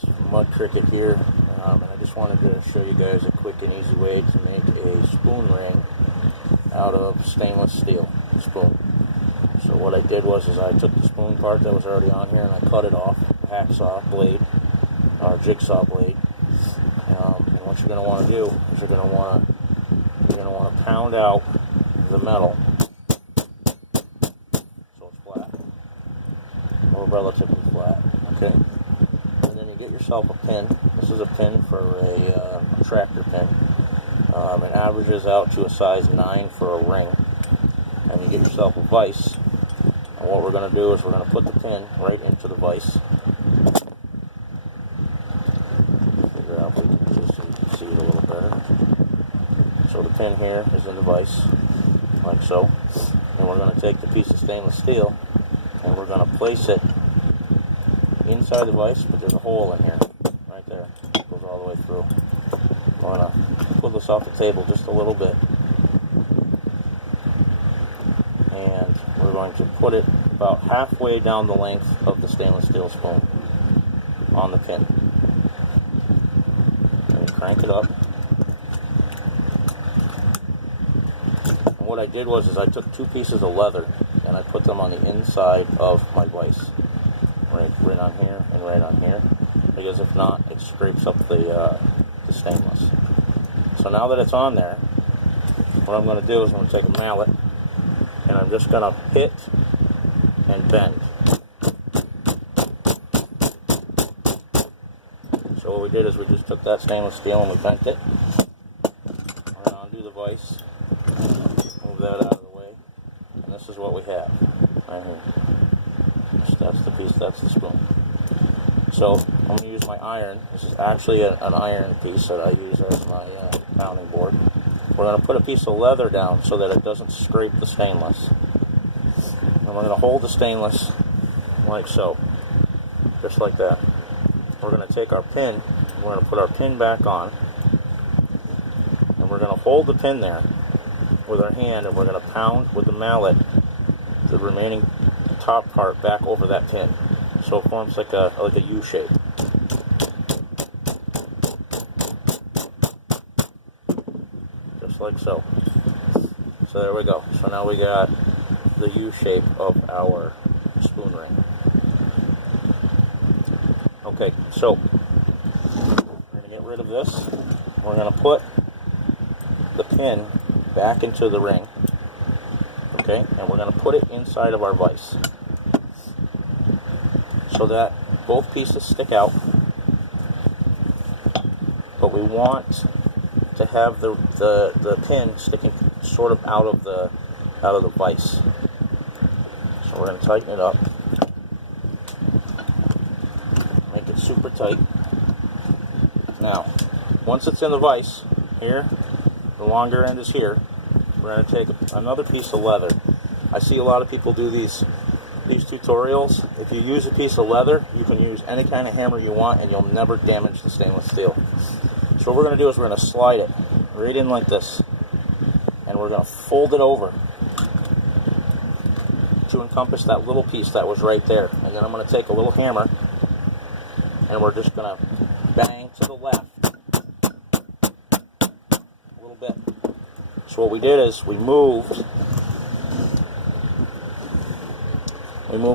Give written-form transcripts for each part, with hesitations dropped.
guys, Mud Cricket here, and I just wanted to show you guys a quick and easy way to make a spoon ring out of stainless steel spoon. So what I did was I took the spoon part that was already on here and I cut it off, a hacksaw blade or jigsaw blade. And what you're going to want to do is you're going to want to pound out the metal so it's flat, or relatively flat. Okay. And then you get yourself a pin. This is a pin for a tractor pin. It averages out to a size 9 for a ring. And you get yourself a vise. And what we're going to do is we're going to put the pin right into the vise. Figure out if we can just so you can see it a little better. So the pin here is in the vise, like so. And we're going to take the piece of stainless steel and we're going to place it inside the vise, but there's a hole in here, right there. It goes all the way through. We're going to pull this off the table just a little bit. And we're going to put it about halfway down the length of the stainless steel spoon on the pin. And you crank it up. And what I did was I took 2 pieces of leather and I put them on the inside of my vise. Right on here and right on here, because if not, it scrapes up the stainless. So now that it's on there, what I'm going to do is I'm going to take a mallet and I'm just going to hit and bend. So what we did is we just took that stainless steel and we bent it. We're going to undo the vise, move that out of the way, and this is what we have right here. That's the piece, that's the spoon. So I'm going to use my iron. This is actually an iron piece that I use as my pounding board. We're going to put a piece of leather down so that it doesn't scrape the stainless. And we're going to hold the stainless like so, just like that. We're going to take our pin, we're going to put our pin back on, and we're going to hold the pin there with our hand, and we're going to pound with the mallet the remaining top part back over that pin, so it forms like a U shape. Just like so. So there we go. So now we got the U shape of our spoon ring. Okay, so we're going to get rid of this. We're going to put the pin back into the ring. Okay, and we're going to put it inside of our vise so that both pieces stick out, but we want to have the pin sticking sort of out of the vise. So we're going to tighten it up, make it super tight. Now, once it's in the vise here, the longer end is here. We're going to take another piece of leather. I see a lot of people do these tutorials. If you use a piece of leather, you can use any kind of hammer you want and you'll never damage the stainless steel. So what we're going to do is we're going to slide it right in like this, and we're going to fold it over to encompass that little piece that was right there. And then I'm going to take a little hammer and we're just going to bang to the left a little bit. So what we did is we moved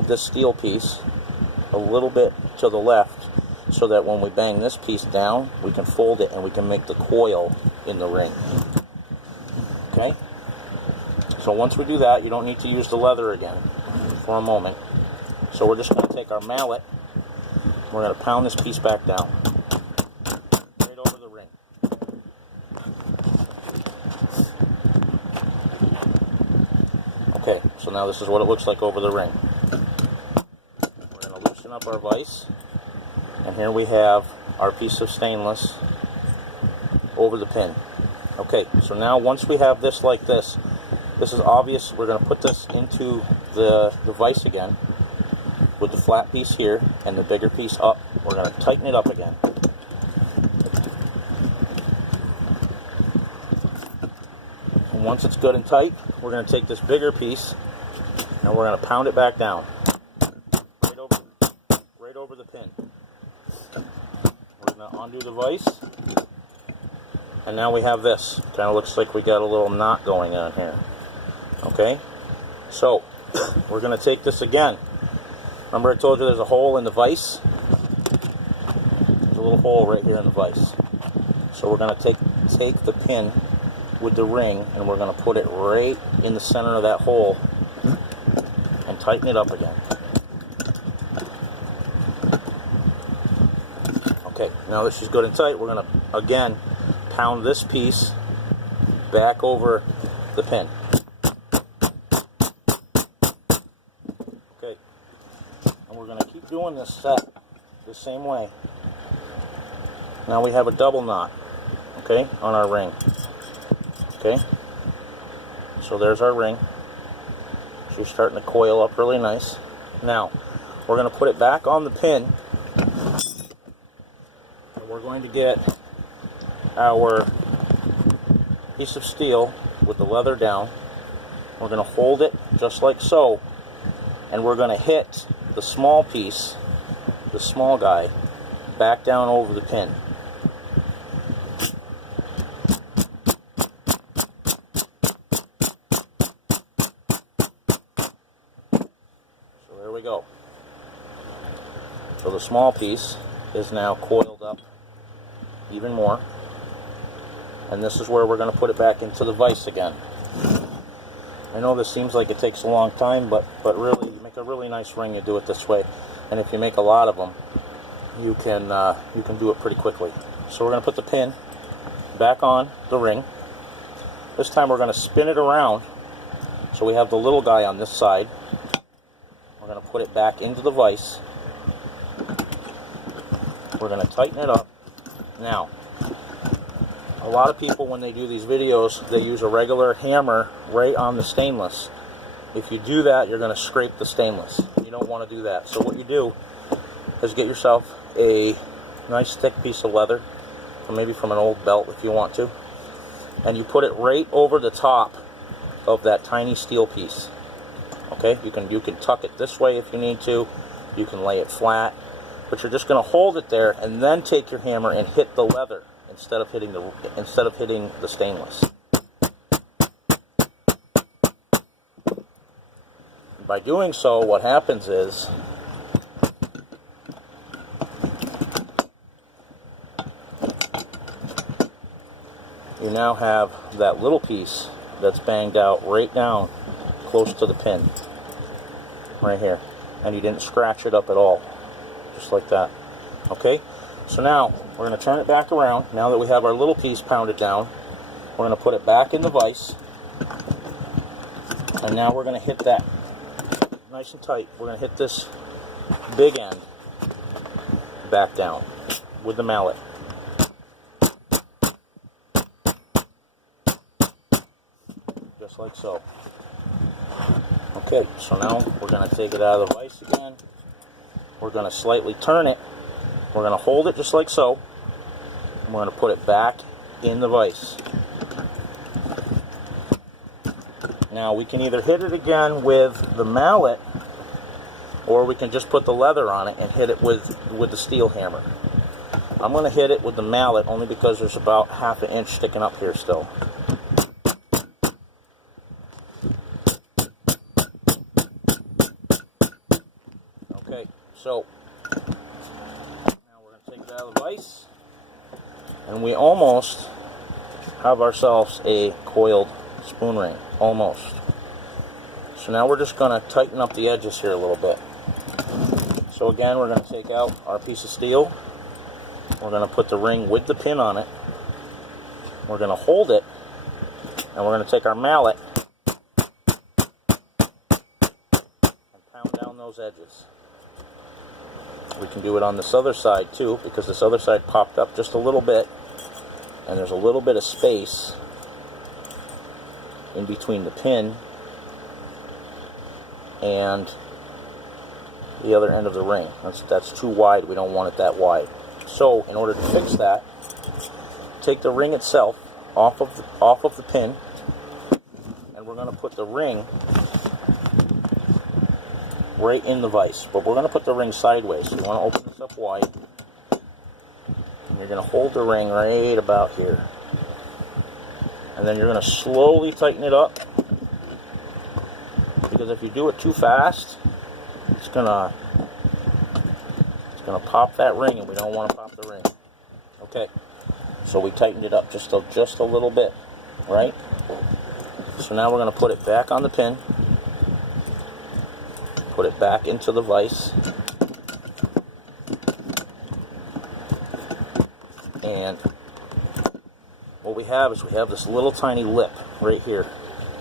this steel piece a little bit to the left so that when we bang this piece down, we can fold it and we can make the coil in the ring. Okay? So once we do that, you don't need to use the leather again for a moment. So we're just going to take our mallet, we're going to pound this piece back down right over the ring. Okay, so now this is what it looks like over the ring. We're going to loosen up our vise, and here we have our piece of stainless over the pin. Okay, so now once we have this like this is obvious. We're going to put this into the vise again with the flat piece here and the bigger piece up. We're going to tighten it up again. And once it's good and tight, we're going to take this bigger piece and we're going to pound it back down right over the pin. going to undo the vise. And now we have this. Kind of looks like we got a little knot going on here. Okay? So, we're going to take this again. Remember I told you there's a hole in the vise? There's a little hole right here in the vise. So we're going to take the pin with the ring and we're going to put it right in the center of that hole and tighten it up again. Okay, now that she's good and tight, we're going to again pound this piece back over the pin. Okay, and we're going to keep doing this set the same way. Now we have a double knot, okay, on our ring. Okay, so there's our ring. She's starting to coil up really nice. Now, we're going to put it back on the pin, and we're going to get our piece of steel with the leather down. We're going to hold it just like so, and we're going to hit the small piece, the small guy, back down over the pin. We go. So the small piece is now coiled up even more, and this is where we're going to put it back into the vise again. I know this seems like it takes a long time, but really, you make a really nice ring, you do it this way, and if you make a lot of them, you can do it pretty quickly. So we're going to put the pin back on the ring. This time we're going to spin it around so we have the little guy on this side. We're going to put it back into the vise. We're going to tighten it up. Now, a lot of people when they do these videos, they use a regular hammer right on the stainless. If you do that, you're going to scrape the stainless. You don't want to do that. So what you do is get yourself a nice thick piece of leather, or maybe from an old belt if you want to, and you put it right over the top of that tiny steel piece. Okay, you can tuck it this way if you need to. You can lay it flat, but you're just going to hold it there and then take your hammer and hit the leather instead of hitting the stainless. By doing so, what happens is you now have that little piece that's banged out right down close to the pin right here, and you didn't scratch it up at all, just like that. Okay, so now we're going to turn it back around. Now that we have our little piece pounded down, we're going to put it back in the vise, and now we're going to hit that nice and tight. We're going to hit this big end back down with the mallet. Just like so. Okay, so now we're going to take it out of the vise again. We're going to slightly turn it. We're going to hold it just like so. And we're going to put it back in the vise. Now we can either hit it again with the mallet, or we can just put the leather on it and hit it with the steel hammer. I'm going to hit it with the mallet only because there's about ½ an inch sticking up here still. So, now we're going to take it out of the vise, and we almost have ourselves a coiled spoon ring. Almost. So now we're just going to tighten up the edges here a little bit. So again, we're going to take out our piece of steel. We're going to put the ring with the pin on it. We're going to hold it, and we're going to take our mallet and pound down those edges. We can do it on this other side too, because this other side popped up just a little bit, and there's a little bit of space in between the pin and the other end of the ring. That's too wide. We don't want it that wide. So in order to fix that, take the ring itself off of the pin, and we're going to put the ring right in the vise, but we're going to put the ring sideways. So you want to open this up wide, And you're going to hold the ring right about here. And then you're going to slowly tighten it up. Because if you do it too fast, it's going to pop that ring, and we don't want to pop the ring. Okay, so we tightened it up just a little bit, right? So now we're going to put it back on the pin, put it back into the vise, and what we have is this little tiny lip right here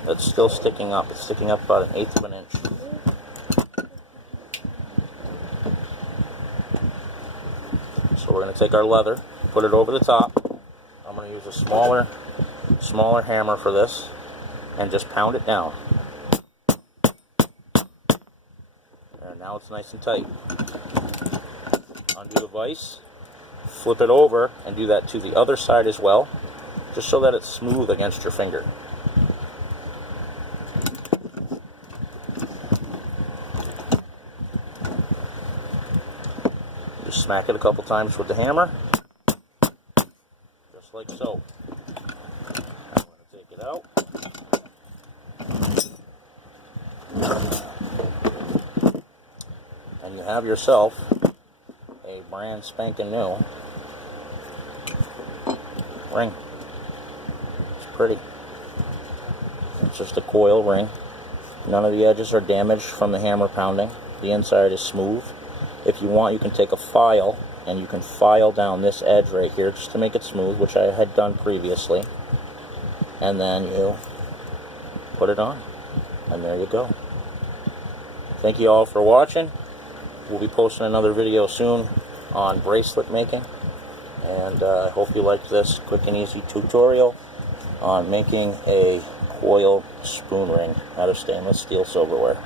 that's still sticking up. It's sticking up about 1/8 of an inch. So we're going to take our leather, put it over the top. I'm going to use a smaller hammer for this and just pound it down. And now it's nice and tight. Undo the vise, flip it over, and do that to the other side as well, just so that it's smooth against your finger. Just smack it a couple times with the hammer, just like so. Now I'm going to take it out. And you have yourself a brand spanking new ring. It's pretty. It's just a coil ring. None of the edges are damaged from the hammer pounding. The inside is smooth. If you want, you can take a file and you can file down this edge right here just to make it smooth, which I had done previously. And then you put it on. And there you go. Thank you all for watching. We'll be posting another video soon on bracelet making. And I hope you liked this quick and easy tutorial on making a coil spoon ring out of stainless steel silverware.